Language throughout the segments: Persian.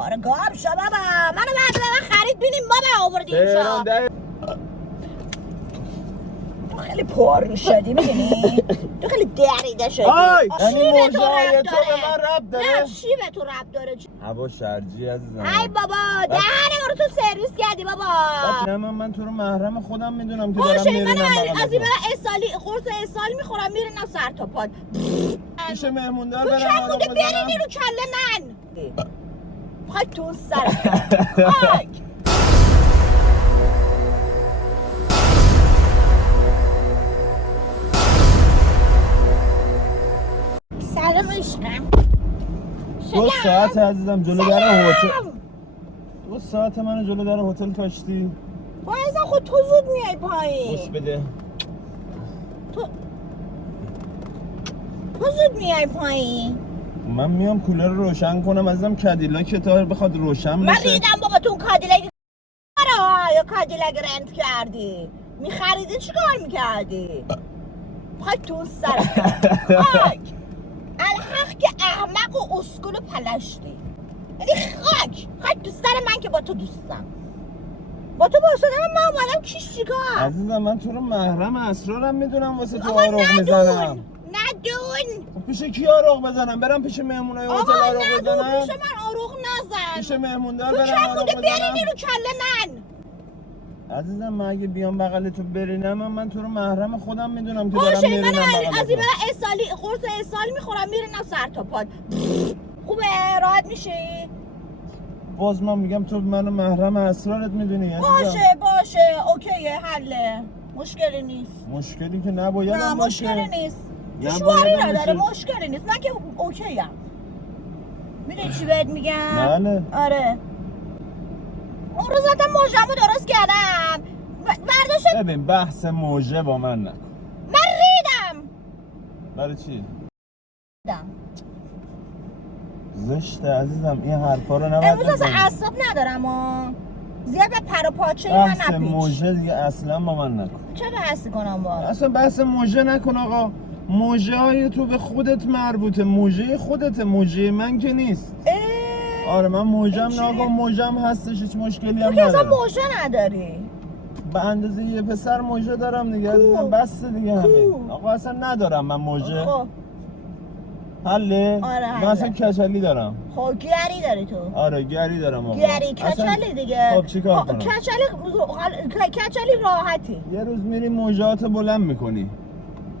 باره گام شو بابا. منو بعد به من خرید بینیم بابا آوردی اینجا. خیلی پر شدی میدونی؟ تو خیلی دریده شدی. یعنی موجای تو به من ربط داره؟ نه چی به تو ربط داره؟ هوا شرجی عزیزم. ای بابا دهنه ما رو تو سرویس کردی بابا. من تو رو محرم خودم میدونم که دارم میرینم باشه از این برای قرص اسالی میخورم میرینم سر تا پاد. پیش مهموندار تو برم چند بوده برینی رو کله من. خواهی تو سر خاک. سلام عشقم. 2 ساعت عزیزم جلو در هتل. 2 ساعت منو جلو در هتل کاشتی. بایزا خود تو زود میای پایین. بس بده. تو زود میای پایین. من میام کولر رو روشن کنم عزیزم. کادیلاک تا بخواد روشن بشه. من ریدم بابا تو کادیلاک. یا کادیلاک رنت کردی. میخریدی چیکار میکردی؟ خواهی تو سر خاک. الحق که احمق و اسکول و پلشتی. یعنی خاک تو سر من که با تو دوستم. با تو باستادم من اومدم کیش چیکار؟ عزیزم من تو رو محرم اسرارم میدونم واسه تو آروغ میزنم. ندون. پیش کی آروغ بزنم؟ برم پیش مهمونای هتل آروغ بزنم؟ پیش من آروغ نزن. پیش مهموندار برم آروغ بزنم. تو چند بوده برینی رو کله من؟ عزیزم من اگه بیام بغل تو برینم من تو رو محرم خودم میدونم که دارم میرینم بغل تو. از این برای اسالی قرص اسالی میخورم میرینم سر تا پاد. خوبه راحت میشی؟ باز من میگم تو منو محرم اسرارت میدونی عزیزم. باشه اوکیه حله. مشکلی نیست. مشکلی که نباید نه باشه. مشکلی نیست. دشواری نداره مشکلی نیست. من که اوکیم. میدونی چی بهت میگم؟ بله. آره. اون روز رفتم موژه‌مو درست کردم. برداشت. ببین بحث موژه با من نکن. من ریدم. برای چی؟ ریدم. زشته عزیزم این حرفا رو نباید امروز اصلا اعصاب ندارم زیاد به پر و پاچه من نپیچ. بحث موژه دیگه اصلا با من نکن. چه بحثی کنم با؟ اصلا بحث موژه نکن آقا. موژه های تو به خودت مربوطه. موژه خودته، موژه من که نیست. آره من موژم ناگاه موژم هستش هیچ مشکلی هم نداره. تو که اصلا موژه نداری. به اندازه یه پسر موژه دارم دیگه عزیزم. بس دیگه همین. آقا اصلا ندارم من موژه. خب حله؟ آره من اصلا کچلی دارم. خب گری داری تو. آره گری دارم آقا. گری کچلی دیگه. خب چیکار کنم؟ کچلی راحتی. یه روز میری موژه‌ات بلند میکنی.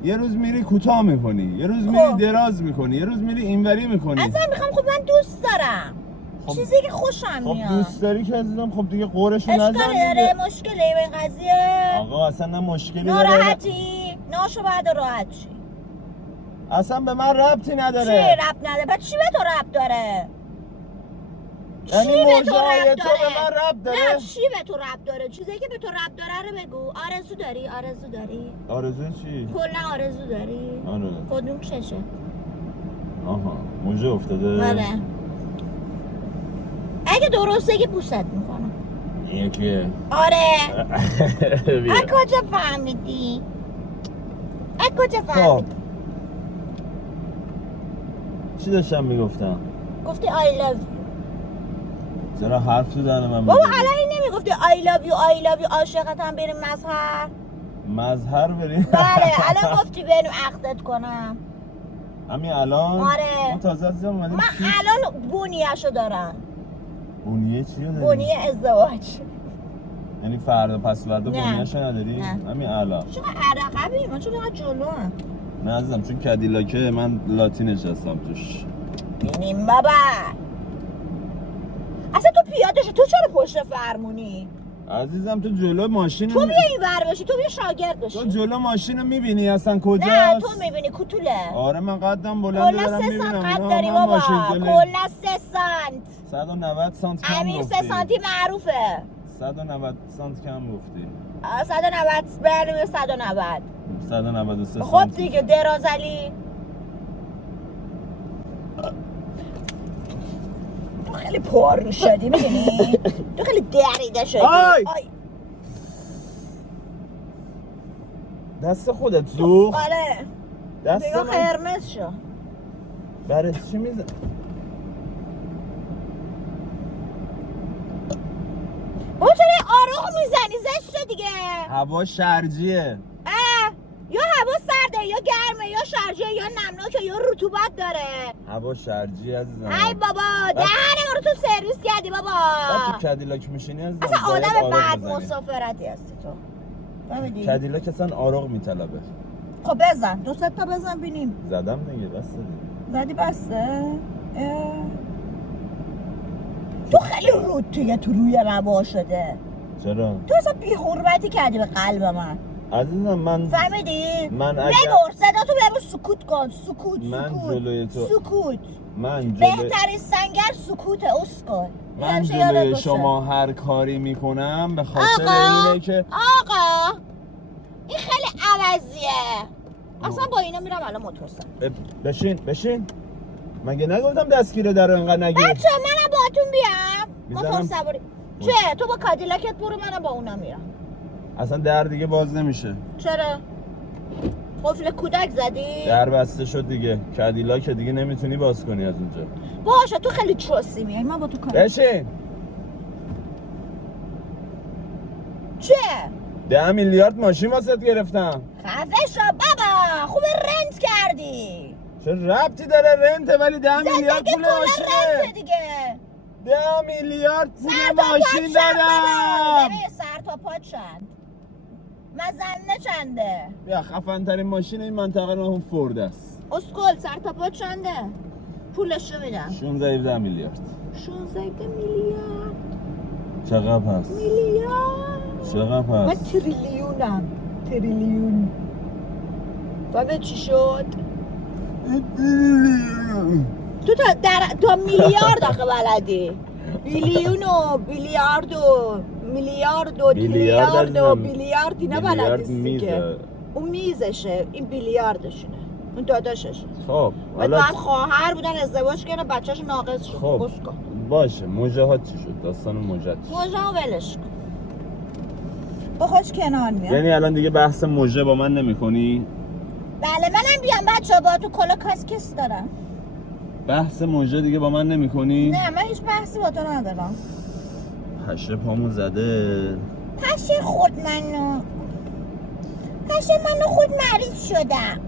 یه روز میری کوتاه میکنی. یه روز میری دراز میکنی. یه روز میری اینوری میکنی. اصلا میخوام خب من دوست دارم. چیزی که خوشم میاد. خب دوست داری که عزیزم خب دیگه قورشو نزن دیگه. اشکالی داره مشکلی به این قضیه؟ آقا اصلا نه مشکلی داره. ناراحتی؟ ناشو بعد راحت شی. اصلا به من ربطی نداره. چی ربط نداره؟ بعد چی به تو ربط داره؟ یعنی موجهای تو به من ربط داره؟ نه چی به تو ربط داره؟ چیزی که به تو ربط داره رو بگو. آرزو داری؟ آرزو چی؟ کلا آرزو داری؟ آره. کدوم چشه؟ آها موجه افتاده؟ آره. اگه درسته که بوست میکنم. یکیه. آره. از کجا فهمیدی؟ چی داشتم میگفتم؟ گفتی I love you. چرا حرف تو دهن من بابا الان این نمیگفتی I love you عاشقتم بریم مظهر بریم؟ بله الان گفتی بریم عقدت کنم. همین الان؟ آره. ما تازه از من الان بونیه‌شو دارم. بونیه چی رو داری؟ بونیه ازدواج. یعنی فردا پس فردا بونیه‌شو نداری؟ نه. همین الان. چرا عقبی؟ من چرا جلو هم؟ نه عزیزم چون کادیلاکه من لاتی نشستم توش. بینیم بابا. اصلا تو پیاده شو، تو چرا پشت فرمونی؟ عزیزم تو جلو ماشین تو بیا این ور بشی، تو بیا شاگرد بشی. تو جلو ماشین رو میبینی اصلا کجاست؟ نه تو میبینی کوتوله. آره من قدم بلنده کلا دارم 3 میبینم. سانت قد داری بابا. کلا 3 سانت. 190 سانت کم امیر گفتی. 3 سانتی معروفه. 190 سانت کم گفتی. 190 بریم 190. 193 خب سانت. دیگه درازلی. تو خیلی پر شدی میدونی؟ تو خیلی دریده شدی. آی دست خودت سوخت؟ آره. دست دیگه من قرمز شو. برای چی میزن؟ میزنی زشته دیگه. هوا شرجیه. یا هوا سرده یا گرمه یا شارژه یا نمناکه یا رطوبت داره. هوا شرجی عزیزم. ای بابا دهنه ما رو تو سرویس کردی بابا. بعد تو کدیلاک میشینی عزیزم. اصلا آدم بعد مسافرتی هستی تو. فهمیدی؟ کدیلاک اصلا آروغ میطلبه. خب بزن 2 تا بزن ببینیم. زدم دیگه بسته دیگه. زدی بسته؟ تو خیلی روتیه تو روی روا شده. چرا؟ تو اصلا بی حرمتی کردی به قلب من. عزیزم من فهمیدی؟ من اگر ببر صدا تو ببر سکوت کن. سکوت من سکوت جلوی تو سکوت. من جلوی بهترین سنگر سکوت اسکل. من جلوی شما هر کاری میکنم به خاطر اینه که آقا این خیلی عوضیه. اصلا با اینا میرم الان موتورسن. بشین مگه نگفتم دستگیره در رو اینقدر نگیر. بچه منم باهاتون بیام موتور میزنم. سواری. چه تو با کادیلاکت برو منم با اونا میرم. اصلا در دیگه باز نمیشه. چرا؟ قفل کودک زدی؟ در بسته شد دیگه. کادیلاک دیگه نمیتونی باز کنی از اونجا. باشه تو خیلی چوسی میای من با تو کار. بشین. چه؟ 10 میلیارد ماشین واسط گرفتم. خفه شو بابا خوب رنت کردی. چه ربطی داره رنته ولی 10 میلیارد زندگی پول کلا ماشینه. رنته دیگه. 10 میلیارد پول سر تا ماشین پات دادم. ببین سر تا پات چند مزنه چنده بیا خفن ترین ماشین این منطقه رو هم فورد است. اسکل سر تا پات چنده پولش رو میدم 16 میلیارد. 16 میلیارد چقدر هست؟ میلیارد چقدر من هست؟ تریلیون بابا چی شد؟ تو تا میلیارد آخه بلدی میلیون و بیلیارد و میلیارد و تریلیارد و بیلیارد اینا بلدی دیگه. اون میزشه این بیلیاردشونه اون داداششه. خب و دو هم خواهر بودن ازدواج کردن بچه‌ش ناقص شد. خب باشه موجهات چی شد؟ داستان موجهات چی شد؟ موجه ولش کن با خودش کنار میاد. یعنی الان دیگه بحث موجه با من نمی کنی؟ بله منم بیام بچه با تو کلا کس دارم. بحث موجه دیگه با من نمی کنی؟ نه من هیچ بحثی با تو ندارم. پشه پامون زده. پشه خود منو خود مریض شدم.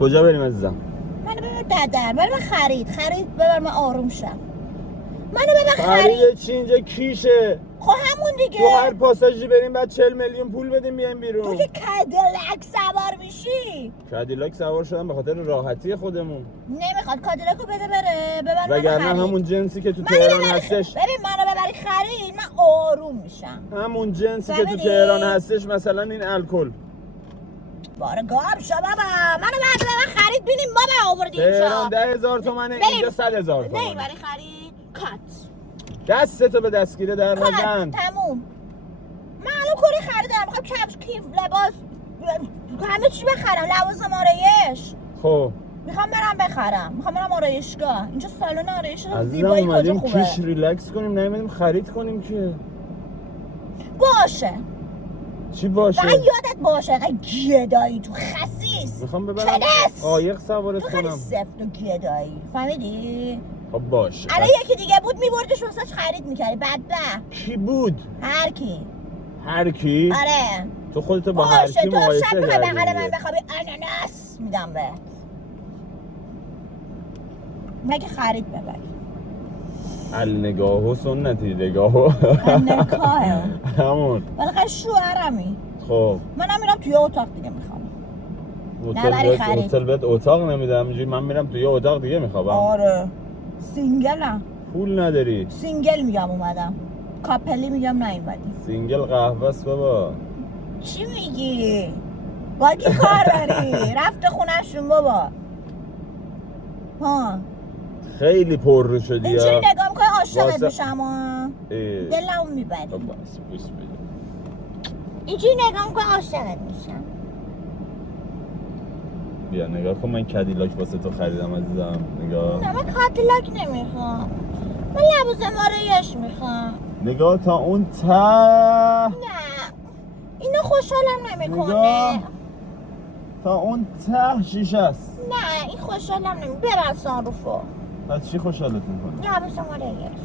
کجا بریم عزیزم؟ منو ببر ددر برای من خرید ببر من آروم شم. منو ببر خرید چی اینجا کیشه؟ خب همون دیگه. تو هر پاساژی بریم بعد 40 میلیون پول بدیم بیایم بیرون. تو که کادیلاک سوار میشی. کادیلاک سوار شدم به خاطر راحتی خودمون. نمیخواد کادیلاکو بده ببر منو وگرنه خرید. همون جنسی که تو تهران هستش. ببین منو ببری خرید من آروم میشم. همون جنسی که تو تهران هستش مثلا این الکل. باره گام شو بابا منو ببر خرید بینیم بابا آوردی اینجا. تهران 10,000 تومنه اینجا 100,000 تومنه. نه برای خرید کات. دستتو به دستگیره در نزن. تموم. من الان کلی خریدم میخوام کفش کیف لباس همه چی بخرم لوازم آرایش. خب میخوام برم آرایشگاه. اینجا سالن آرایش زیبایی کجا خوبه. کیش ریلکس کنیم نمیدیم خرید کنیم که. باشه. چی باشه؟ فقط یادت باشه اینقدر گدایی تو خسیس. میخوام ببرم قایق سوارت کنم. تو خیلی سفت و گدایی فهمیدی؟ خب باشه. الان یکی دیگه بود میبردش واسش خرید میکردی بدبخت. کی بود؟ هر کی؟ آره. تو خودتو با هر کی مقایسه کردی. باشه تو شب بغل من بخوابی اناناس میدم بهت. مگه خرید ببری. النگاه و سنتی نگاه و النکاه همون بالاخره شوهرمی. خب منم میرم توی اتاق دیگه میخوام. هتل بهت اتاق نمیدم اینجوری من میرم توی اتاق دیگه میخوابم. آره سینگلم. پول نداری؟ سینگل میگم اومدم. کاپلی میگم نیومدی. سینگل قهوه است بابا. چی میگی؟ با کی کار داری؟ رفته خونه‌شون بابا. ها خیلی پر رو شدی. اینجوری نگاه میکنی عاشقت میشم ها. دلمو میبری. اینجوری نگاه میکنی عاشقت میشم. بیا نگاه کن من کادیلاک واسه تو خریدم عزیزم. نگاه. نه من کادیلاک نمیخوام. من لباسم آرایش میخوام. نگاه تا اون ته. نه اینو خوشحالم نمیکنه. تا اون ته شیشه است. نه این خوشحالم نمیکنه. ببر سانروفو. پس چی خوشحالت میکنه؟ لباسم آرایش.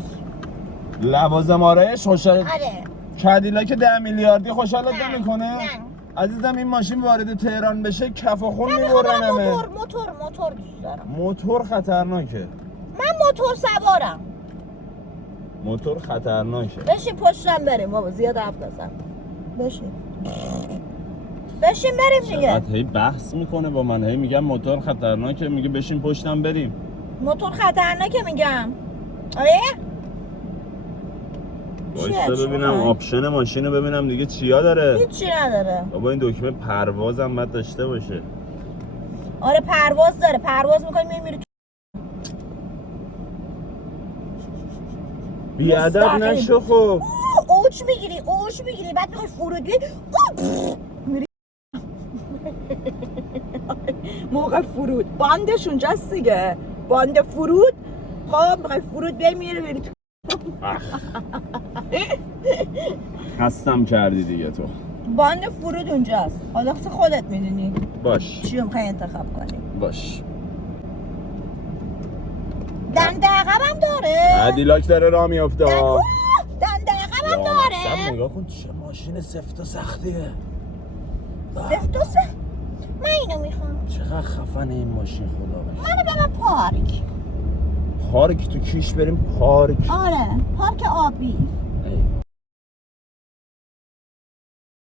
لوازم آرایش خوشحالت؟ آره کدیلاک 10 میلیاردی خوشحالت نه، نمیکنه؟ نه. عزیزم این ماشین وارد تهران بشه کف و خون من میبرنمه. موتور دوست دارم. موتور خطرناکه. من موتور سوارم. موتور خطرناکه. بشین پشتم بریم بابا، زیاد حرف نزن. بشین بریم دیگه. چقدر هی بحث میکنه با من، هی میگم موتور خطرناکه، میگه بشین پشتم بریم. موتور خطرناکه میگم. آره؟ وایسا ببینم آپشن ماشین رو ببینم دیگه چیا داره. هیچی نداره. بابا این دکمه پروازم باید داشته باشه. آره پرواز داره، پرواز میکنی میری تو. بیادب نشو خب. اوج میگیری بعد میخوای فرود بیای میری موقع فرود باندش اونجاست دیگه، باند فرود. خب میخوای فرود بیای میری تو. خستم کردی دیگه تو. باند فرود اونجاست، حالا خودت میدونی باش چی رو میخوای انتخاب کنی. باش. دنده عقبم داره. عدیلاک داره راه میافته. دنده عقبم داره. نگاه کن چه ماشین سفت و سختیه. سفت و سخت. من اینو میخوام. چقدر خفنه این ماشین خدا باشه. منو ببر پارک. پارک تو کیش بریم پارک. آره پارک آبی.